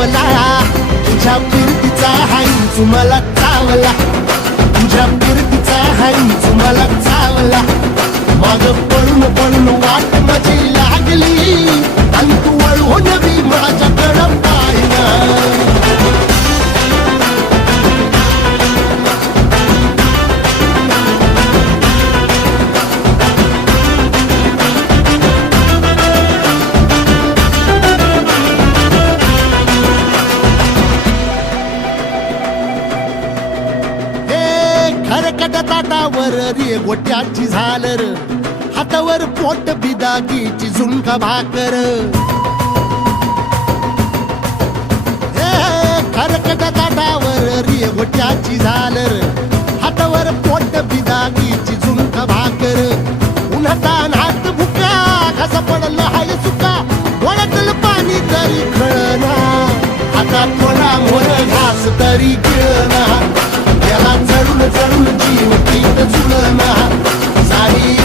चावला, तुझ्या फिरतीचा हाईच मला चावला, तुझ्या फिरतीचा हाईच मला चावला. माग पळून पळून वाट माझी लागली आणि तू वळून बी माझ्याकडं पाहिना. खरकट ताटावर रे गोट्याची झालर, हातावर पोट बिदागीची झुणका भाकर. खरकट ताटावर रे गोट्याची झालर, हातावर पोट बिदागीची झुणका भाकर. उन्हातान हात भुका, कसा पडलं हाय सुका, वळतल पाणी तरी कळना, आता थोडा मोर घास तरी गिळना. याला चढून चढून जीव पीत झुलना, सारी